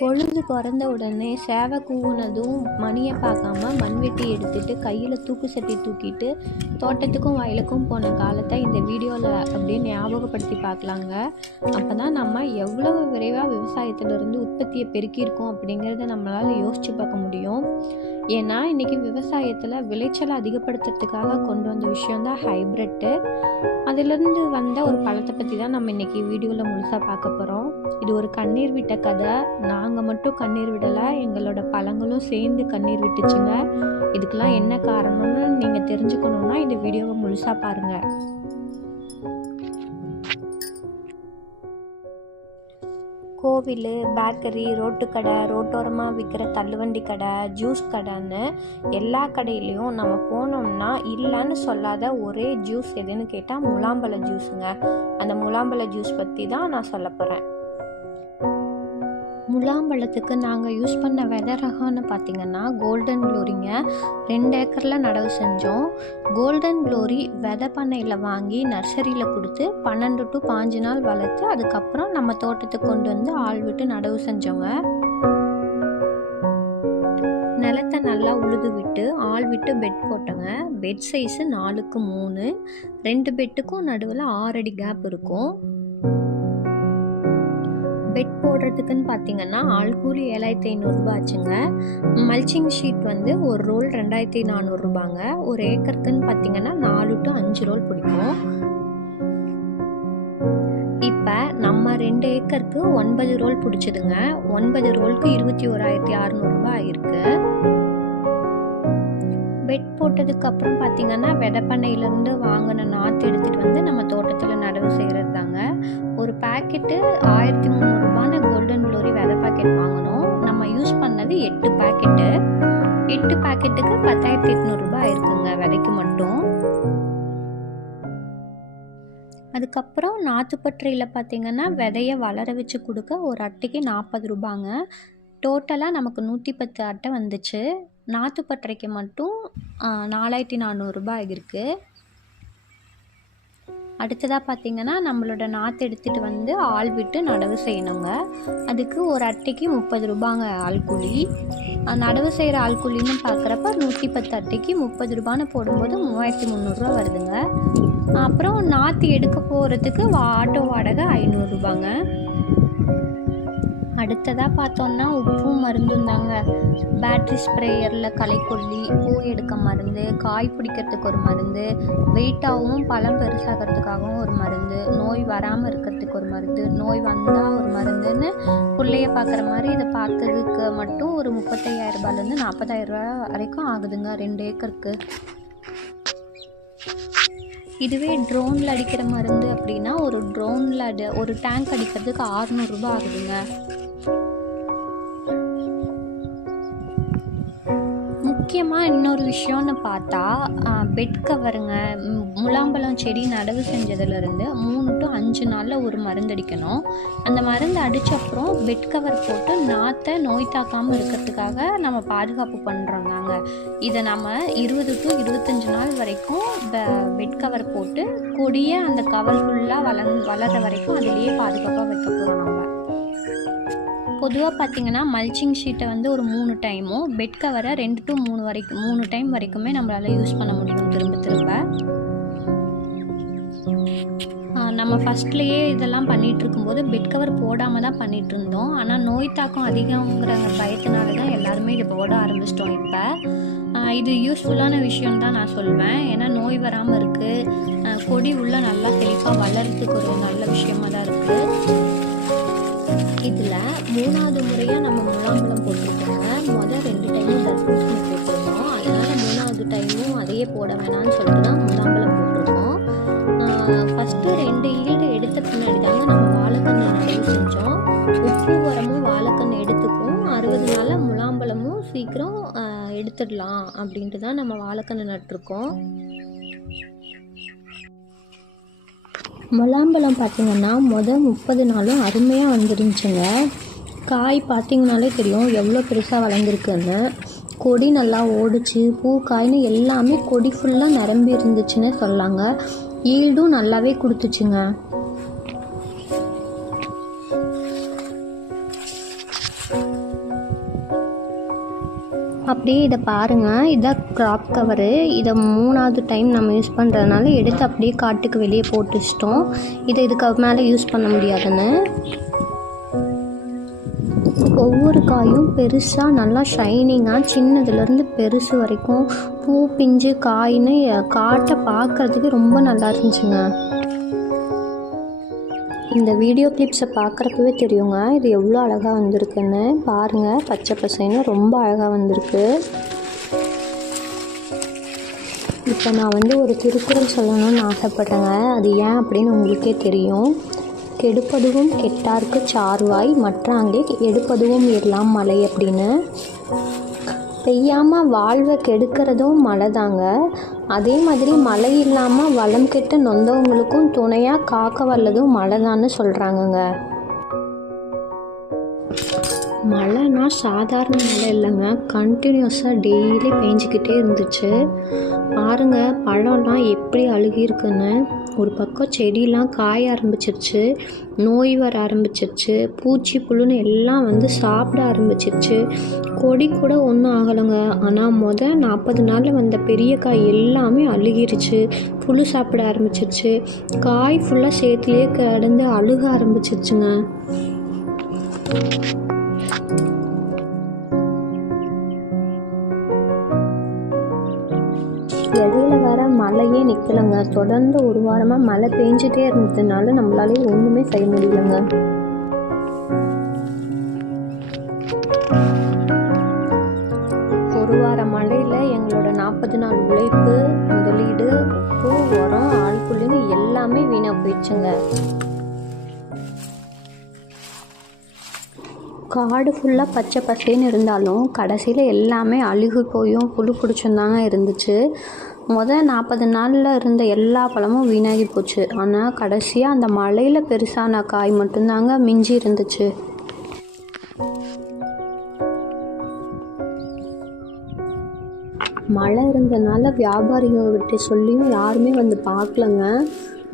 பொழுது பிறந்த உடனே சேவை கூவுனதும் மணியை பார்க்காம மண்வெட்டி எடுத்துட்டு கையில் தூக்கு சட்டி தூக்கிட்டு தோட்டத்துக்கும் வயலுக்கும் போன காலத்தை இந்த வீடியோவில் அப்படியே ஞாபகப்படுத்தி பார்க்கலாங்க. அப்போ தான் நம்ம எவ்வளவு விரைவாக விவசாயத்திலிருந்து உற்பத்தியை பெருக்கியிருக்கோம் அப்படிங்கிறத நம்மளால் யோசித்து பார்க்க முடியும். ஏன்னா இன்றைக்கி விவசாயத்தில் விளைச்சலை அதிகப்படுத்துறதுக்காக கொண்டு வந்த விஷயந்தான் ஹைப்ரிட்டு. அதிலிருந்து வந்த ஒரு பழத்தை பற்றி தான் நம்ம இன்றைக்கி வீடியோவில் முழுசாக பார்க்க போகிறோம். இது ஒரு கண்ணீர் விட்ட கதை. நாங்கள் மட்டும் கண்ணீர் விடலை, எங்களோட பழங்களும் சேர்ந்து கண்ணீர் விட்டுச்சுங்க. இதுக்கெல்லாம் என்ன காரணம்னு நீங்கள் தெரிஞ்சுக்கணுன்னா இந்த வீடியோவை முழுசாக பாருங்கள். கோவில், பேக்கரி, ரோட்டுக்கடை, ரோட்டோரமாக விற்கிற தள்ளுவண்டி கடை, ஜூஸ் கடைன்னு எல்லா கடையிலையும் நம்ம போனோம்னா இல்லைன்னு சொல்லாத ஒரே ஜூஸ் எதுன்னு கேட்டால் முலாம்பழ ஜூஸுங்க. அந்த முலாம்பழ ஜூஸ் பற்றி தான் நான் சொல்ல போகிறேன். முலாம்பழத்துக்கு நாங்கள் யூஸ் பண்ண விதை ரகம்னு பார்த்திங்கன்னா கோல்டன் க்ளோரிங்க. 2 ஏக்கரில் நடவு செஞ்சோம். கோல்டன் க்ளோரி விதை பண்ணையில் வாங்கி நர்சரியில் கொடுத்து 12 to 15 நாள் வளர்த்து அதுக்கப்புறம் நம்ம தோட்டத்துக்கு கொண்டு வந்து ஆள் விட்டு நடவு செஞ்சோங்க. நிலத்தை நல்லா உழுது விட்டு ஆள் விட்டு பெட் போட்டோங்க. பெட் சைஸு 4க்கு 3, 2 பெட்டுக்கும் நடுவில் 6 அடி கேப் இருக்கும். பெட் போடுறதுக்குன்னு பார்த்தீங்கன்னா ஆள் கூலி 7500 ஆச்சுங்க. மல்ச்சிங் ஷீட் வந்து ஒரு ரோல் 2400 ரூபாங்க. ஒரு ஏக்கருக்குன்னு பார்த்தீங்கன்னா 4 to 5 ரோல் பிடிக்கும். இப்போ நம்ம 2 ஏக்கருக்கு 9 ரோல் பிடிச்சதுங்க. 9 ரோலுக்கு 21,600 ரூபாய் ஆயிருக்கு. பெட் போட்டதுக்கு அப்புறம் பார்த்தீங்கன்னா விதைப்பண்ணையிலேருந்து வாங்கின நாற்று எடுத்துகிட்டு வந்து நம்ம தோட்டத்தில் நடவு செய்கிறது தாங்க. ஒரு பேக்கெட்டு 1300 ரூபான்னு கோல்டன் க்ளோரி விதை பேக்கெட் வாங்கினோம். நம்ம யூஸ் பண்ணது 8 பேக்கெட்டு. 8 பேக்கெட்டுக்கு 10,800 ரூபாய் ஆயிருக்குங்க விதைக்கு மட்டும். அதுக்கப்புறம் நாற்றுப்பற்றையில் பார்த்தீங்கன்னா விதையை வளர வச்சு கொடுக்க ஒரு அட்டைக்கு 40 ரூபாங்க. டோட்டலாக நமக்கு 110 அட்டை வந்துச்சு. நாற்றுப்பற்றைக்கு மட்டும் 4,400 ரூபாய் ஆகிருக்கு. அடுத்ததாக பார்த்திங்கன்னா நம்மளோட நாற்று எடுத்துகிட்டு வந்து ஆள் விட்டு நடவு செய்யணுங்க. அதுக்கு ஒரு அட்டைக்கு 30 ரூபாங்க ஆள் கூலி. நடவு செய்கிற ஆள் கூலின்னு பார்க்குறப்ப 110 அட்டைக்கு 30 ரூபான்னு போடும்போது 3,300 ரூபா வருதுங்க. அப்புறம் நாற்று எடுக்க போகிறதுக்கு ஆட்டோ வாடகை 500 ரூபாங்க. அடுத்ததாக பார்த்தோன்னா உப்பும் மருந்தும் தாங்க. பேட்ரி ஸ்ப்ரேயரில் களைக்கொல்லி, பூ எடுக்க மருந்து, காய் பிடிக்கிறதுக்கு ஒரு மருந்து, வெயிட்டாகவும் பழம் பெருசாகிறதுக்காகவும் ஒரு மருந்து, நோய் வராமல் இருக்கிறதுக்கு ஒரு மருந்து, நோய் வந்தால் ஒரு மருந்துன்னு பிள்ளைய பார்க்குற மாதிரி இதை பார்த்ததுக்கு மட்டும் ஒரு 35,000 ரூபாயிலேருந்து 40,000 ரூபா வரைக்கும் ஆகுதுங்க 2 ஏக்கருக்கு. இதுவே ட்ரோனில் அடிக்கிற மருந்து அப்படின்னா ஒரு ட்ரோனில் ஒரு டேங்க் அடிக்கிறதுக்கு 600 ரூபா ஆகுதுங்க. முக்கியமாக இன்னொரு விஷயம்னு பார்த்தா பெட் கவருங்க. முலாம்பழம் செடி நடவு செஞ்சதுலேருந்து 3 to 5 நாளில் ஒரு மருந்து அடிக்கணும். அந்த மருந்து அடித்தப்புறம் பெட் கவர் போட்டு நாற்றை நோய் தாக்காமல் இருக்கிறதுக்காக நம்ம பாதுகாப்பு பண்ணுறோம் தாங்க. இதை நம்ம 20 to 25 நாள் வரைக்கும் பெட் கவர் போட்டு கொடியை அந்த கவர் ஃபுல்லாக வளர்கிற வரைக்கும் அதிலேயே பாதுகாப்பாக வைக்க போகிறோம் நம்ம. பொதுவாக பார்த்திங்கன்னா மல்ச்சிங் ஷீட்டை வந்து ஒரு 3 டைமும் பெட் கவரை 2 to 3 டைம் வரைக்குமே நம்மளால் யூஸ் பண்ண முடியும் திரும்ப திரும்ப. நம்ம ஃபஸ்ட்லேயே இதெல்லாம் பண்ணிகிட்டு இருக்கும்போது பெட் கவர் போடாமல் தான் பண்ணிகிட்டு இருந்தோம். ஆனால் நோய் தாக்கம் அதிகங்கிற பயத்தினால தான் எல்லாருமே இதை போட ஆரம்பிச்சிட்டோம். இப்போ இது யூஸ்ஃபுல்லான விஷயம் தான் நான் சொல்வேன். ஏன்னா நோய் வராமல் இருக்குது, கொடி உள்ளே நல்லா செழிப்பாக வளர்கிறதுக்கு ஒரு நல்ல விஷயமாக தான் இருக்குது. இதில் 3வது முறையாக நம்ம முலாம்பழம் போட்டிருக்கோங்க. 2 டைமும் தர்பூசணி போட்டிருந்தோம். அதனால் 3வது டைமும் அதையே போட வேணாம்னு சொல்லிட்டு தான் முலாம்பழம் வளர்த்துடலாம் அப்படின்ட்டு தான் நம்ம வாழைக்கன்று நட்டிருக்கோம். முலாம்பழம் பார்த்திங்கன்னா 30 நாளும் அருமையாக வந்துருந்துச்சுங்க. காய் பார்த்திங்கனாலே தெரியும் எவ்வளோ பெருசாக வளர்ந்துருக்குன்னு. கொடி நல்லா ஓடிச்சு, பூ காய்னு எல்லாமே கொடி ஃபுல்லாக நிரம்பி இருந்துச்சுன்னு சொல்லாங்க. ஈல்டும் நல்லாவே கொடுத்துச்சுங்க. அப்படியே இதை பாருங்கள், இதான் க்ராப் கவரு. இதை 3வது டைம் நம்ம யூஸ் பண்ணுறதுனால எடுத்து அப்படியே காட்டுக்கு வெளியே போட்டு வச்சிட்டோம். இதை இதுக்கு மேலே யூஸ் பண்ண முடியாதுன்னு. ஒவ்வொரு காயும் பெருசாக நல்லா ஷைனிங்காக சின்னதுலேருந்து பெருசு வரைக்கும் பூ பிஞ்சு காயின்னு காட்டை பார்க்குறதுக்கு ரொம்ப நல்லா இருந்துச்சுங்க. இந்த வீடியோ கிளிப்ஸை பார்க்குறப்பவே தெரியுங்க இது எவ்வளோ அழகாக வந்திருக்குன்னு. பாருங்கள், பச்சை பசைன்னு ரொம்ப அழகாக வந்திருக்கு. இப்போ நான் ஒரு திருக்குறள் சொல்லணும்னு ஆசைப்பட்டேங்க. அது ஏன் அப்படின்னு உங்களுக்கே தெரியும். கெடுப்பதுவும் கெட்டார்க்கு சார்வாய் மற்றாங்கே எடுப்பதுவும் எல்லாம் மழை அப்படின்னு. பெய்யாமல் வாழ்வை கெடுக்கிறதும் மழை தாங்க. அதே மாதிரி மழை இல்லாமல் வளம் கெட்டு நொந்தவங்களுக்கும் துணையாக காக்க வல்லதும் மழை தான்னு சொல்கிறாங்கங்க. மழைனா சாதாரண மழை இல்லைங்க, கண்டினியூஸாக டெய்லி பேஞ்சிக்கிட்டே இருந்துச்சு. பாருங்கள் பழம்லாம் எப்படி அழுகியிருக்குன்னு. ஒரு பக்கம் செடியெலாம் காய ஆரம்பிச்சிருச்சு, நோய் வர ஆரம்பிச்சிருச்சு, பூச்சி புழுன்னு எல்லாம் சாப்பிட ஆரம்பிச்சிருச்சு. கொடி கூட ஒன்றும் ஆகலைங்க. ஆனால் 40 நாளில் வந்த பெரிய காய் எல்லாமே அழுகிருச்சு, புழு சாப்பிட ஆரம்பிச்சிருச்சு. காய் ஃபுல்லாக சேத்துலேயே கிடந்து அழுக ஆரம்பிச்சிருச்சுங்க. இடையில வர மழையே நிற்கலைங்க. தொடர்ந்து ஒரு வாரமாக மழை பெஞ்சிட்டே இருந்ததுனால நம்மளாலே ஒன்றுமே செய்ய முடியலைங்க. ஒரு வார மழையில் எங்களோட 40 நாள் உழைப்பு, முதலீடு, உப்பு, உரம், ஆள்குள்ளின்னு எல்லாமே வீணாக போயிடுச்சுங்க. காடு ஃபுல்லாக பச்சை பசேன்னு இருந்தாலும் கடைசியில் எல்லாமே அழுகு போயும் புழு பிடிச்சும் இருந்துச்சு. 40 நாளில் இருந்த எல்லா பழமும் வீணாகி போச்சு. ஆனால் கடைசியாக அந்த மழையில் பெருசான காய் மட்டும்தாங்க மிஞ்சி இருந்துச்சு. மழை இருந்ததுனால வியாபாரிகள்கிட்ட சொல்லியும் யாருமே பார்க்கலங்க.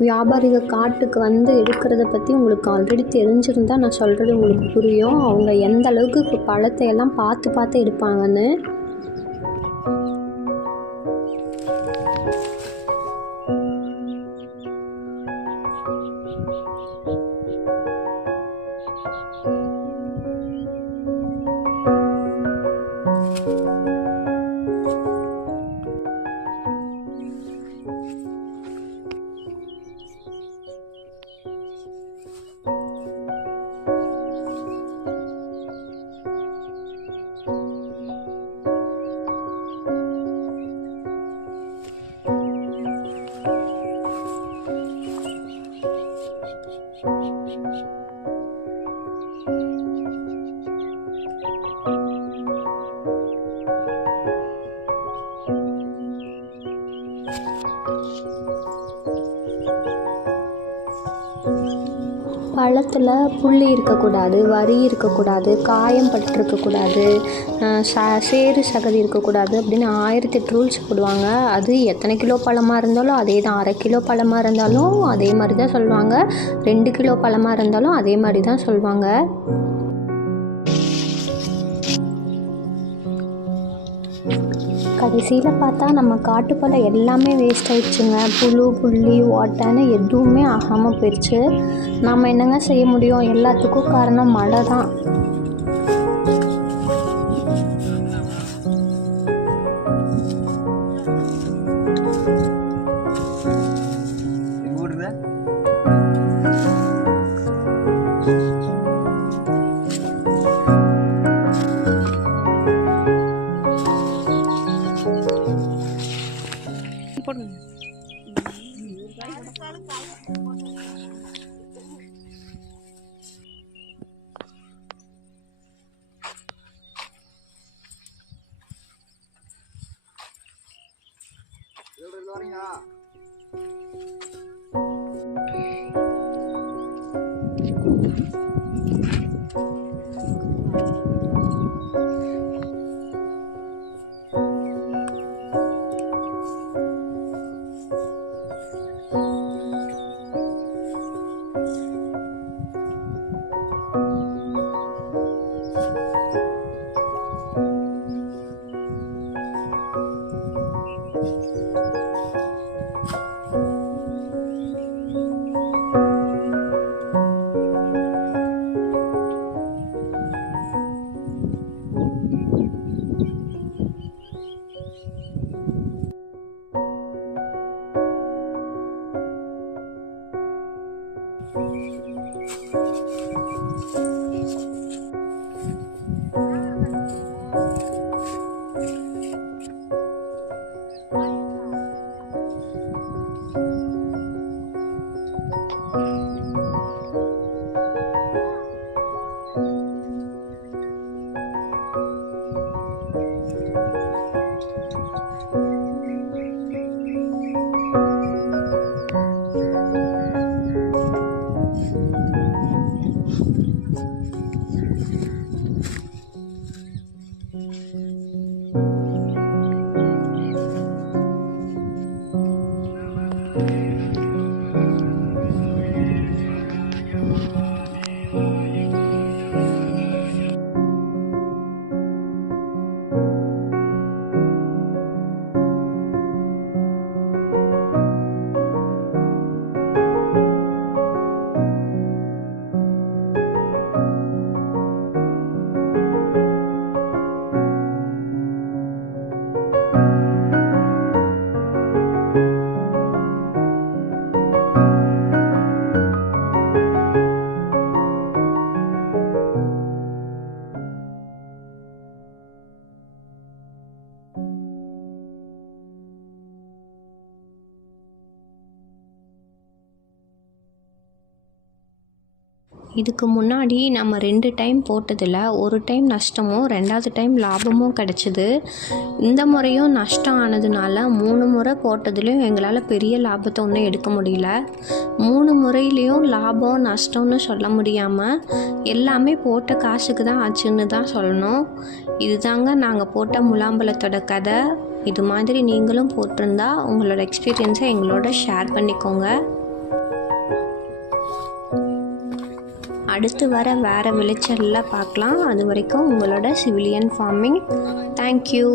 வியாபாரிகள் காட்டுக்கு எடுக்கிறத பற்றி உங்களுக்கு ஆல்ரெடி தெரிஞ்சிருந்தால் நான் சொல்கிறது உங்களுக்கு புரியும். அவங்க எந்த அளவுக்கு பழத்தை எல்லாம் பார்த்து எடுப்பாங்கன்னு. பழத்தில் புள்ளி இருக்கக்கூடாது, வரி இருக்கக்கூடாது, காயம் பட்டிருக்கக்கூடாது, சேறு சகதி இருக்கக்கூடாது அப்படின்னு 1008 ரூல்ஸ் போடுவாங்க. அது எத்தனை கிலோ பழமாக இருந்தாலும் அதே தான். 1/2 கிலோ பழமாக இருந்தாலும் அதே மாதிரி தான் சொல்லுவாங்க. 2 கிலோ பழமாக இருந்தாலும் அதே மாதிரி தான் சொல்லுவாங்க. கடைசியில் பார்த்தா நம்ம காட்டுப்பழம் எல்லாமே வேஸ்ட் ஆயிடுச்சுங்க. புழு புள்ளி ஓட்டைன்னு எதுவுமே ஆகாமல் போயிடுச்சு. நாம் என்னங்க செய்ய முடியும்? எல்லாத்துக்கும் காரணம் மழை தான். இதுக்கு முன்னாடி நம்ம 2 டைம் போட்டதில் ஒரு டைம் நஷ்டமும் 2வது டைம் லாபமும் கிடச்சிது. இந்த முறையும் நஷ்டம் ஆனதுனால 3 முறை போட்டதுலேயும் எங்களால் பெரிய லாபத்தை ஒன்றும் எடுக்க முடியல. 3 முறையிலையும் லாபம் நஷ்டம்னு சொல்ல முடியாமல் எல்லாமே போட்ட காசுக்கு தான் ஆச்சுன்னு தான் சொல்லணும். இதுதாங்க நாங்கள் போட்ட முலாம்பழத்தோட கதை. இது மாதிரி நீங்களும் போட்டிருந்தா உங்களோட எக்ஸ்பீரியன்ஸை எங்களோட ஷேர் பண்ணிக்கோங்க. அடுத்து வர வேறு விளைச்சலில் பார்க்கலாம். அது வரைக்கும் உங்களோட சிவிலியன் ஃபார்மிங். தேங்க்யூ.